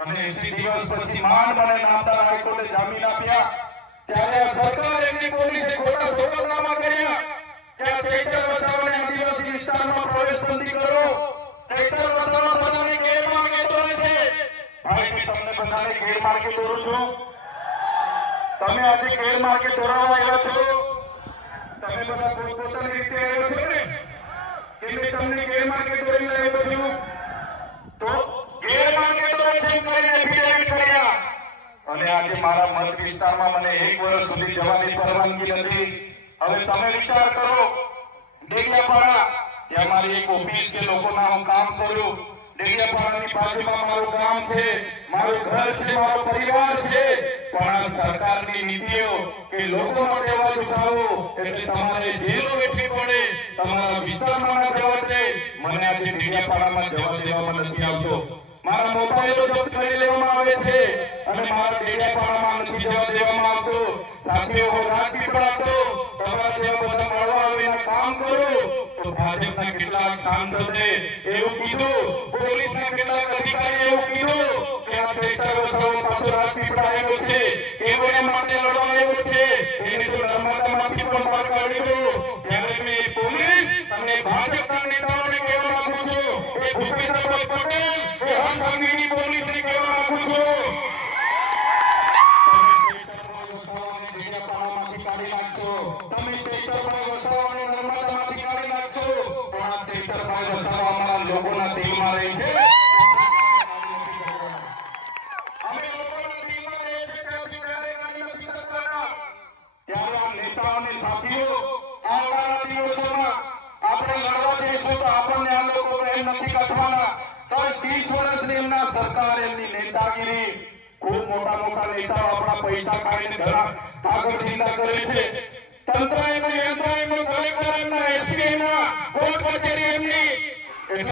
અને 80 દિવસ પછી માંડ મને નામદાર હાઈકોર્ટે જામીન આપ્યા ત્યારે આ સરકાર એમની પોલીસે ખોટા સોગંદનામા કર્યા કે આ ચૈતર વસાવાને આદિવાસી વિસ્તારમાં પ્રવેશબંધી કરો. ચૈતર વસાવા બધાને ગેરમાર્ગે દોરે છે. ભાઈ મેં તમને બધાને ગેરમાર્ગે દોરું છું. તમે આજે ગેરમાર્ગે દોરાવા આવ્યા છો. તમે બધા પોતપોતાની રીતે આવ્યા છો ને કે મેં તમને ગેરમાર્ગે દોરી લાવ્યો છું. તો ગેરમાર્ગે દોરી કરીને એફિડેવિટ કર્યા અને આજે મારા મત વિસ્તારમાં મને 1 વર્ષ સુધી જવાની પરવાનગી નથી. હવે તમે વિચાર કરો, ડેડિયાપાડા ત્યાં મારી એક ઓફિસ છે, લોકોના હું કામ કરું. ડેડિયાપાડાની બાજુમાં મારું ગામ છે, મારું ઘર છે, મારો પરિવાર છે. પણ આ સરકારની નીતિઓ કે લોકોનો અવાજ ઉઠાવો એટલે તમારે જેલો વેઠવી પડે, તમારા વિસ્તારમાં ના જવા દે. મને આજે ડેડિયાપાડામાં જવા દેવામાં નથી આવતો. મારા મોબાઈલો જપ્ત કરી લેવામાં આવે છે અને મારા ડેડિયાપાડામાં નથી જવા દેવામાં આવતો. સાથીઓ હું રાજપીપળા તો તમારા જેવા બધા મળવા આવીને કામ કરો તો ભાજપના કેટલાક સાંસદે એવું કીધું, પોલીસના કેટલાક અધિકારીએ એવું કીધું કે આ ચૈતર વસાવા પાછો રાજપીપળા આવ્યો છે, કેવોને માટે લડવા આવ્યો છે, એને તો નર્મદામાંથી પણ બહાર કાઢ્યો. ત્યારે મેં પોલીસ અને ભાજપના નેતાઓને કહેવા માંગુ છું, એ ભૂપેન્દ્રભાઈ પટેલ એ હરસંઘવીની પોલીસને કહેવા માંગુ છું, તમે ચૈતરભાઈ વસાવાને નર્મદામાંથી કાઢી નાખશો. પણ આ ચૈતરભાઈ વસાવા અમારા લોકોના દિલમાં રહે છે. અમે લોકોના દિલમાં રહે છે ત્યાંથી ક્યારે કાઢી નથી શકવાના. ત્યારે આ નેતાઓ અને સાથીઓ આવનારા દિવસોમાં આપણે લડવા જઈશું તો આપણને આ લોકો એમ નથી કાઢવાના. તો 30 વર્ષની એમના સરકાર, એમની નેતાગીરી, ખૂબ મોટા મોટા નેતાઓ આપણા પૈસા ખાઈને ઘણા આગળ ચિંતા કરે છે. તંત્ર એમનું યંત્ર એમનું કલેક્ટર એમના એસપી એમના કોર્ટ કચેરી એમની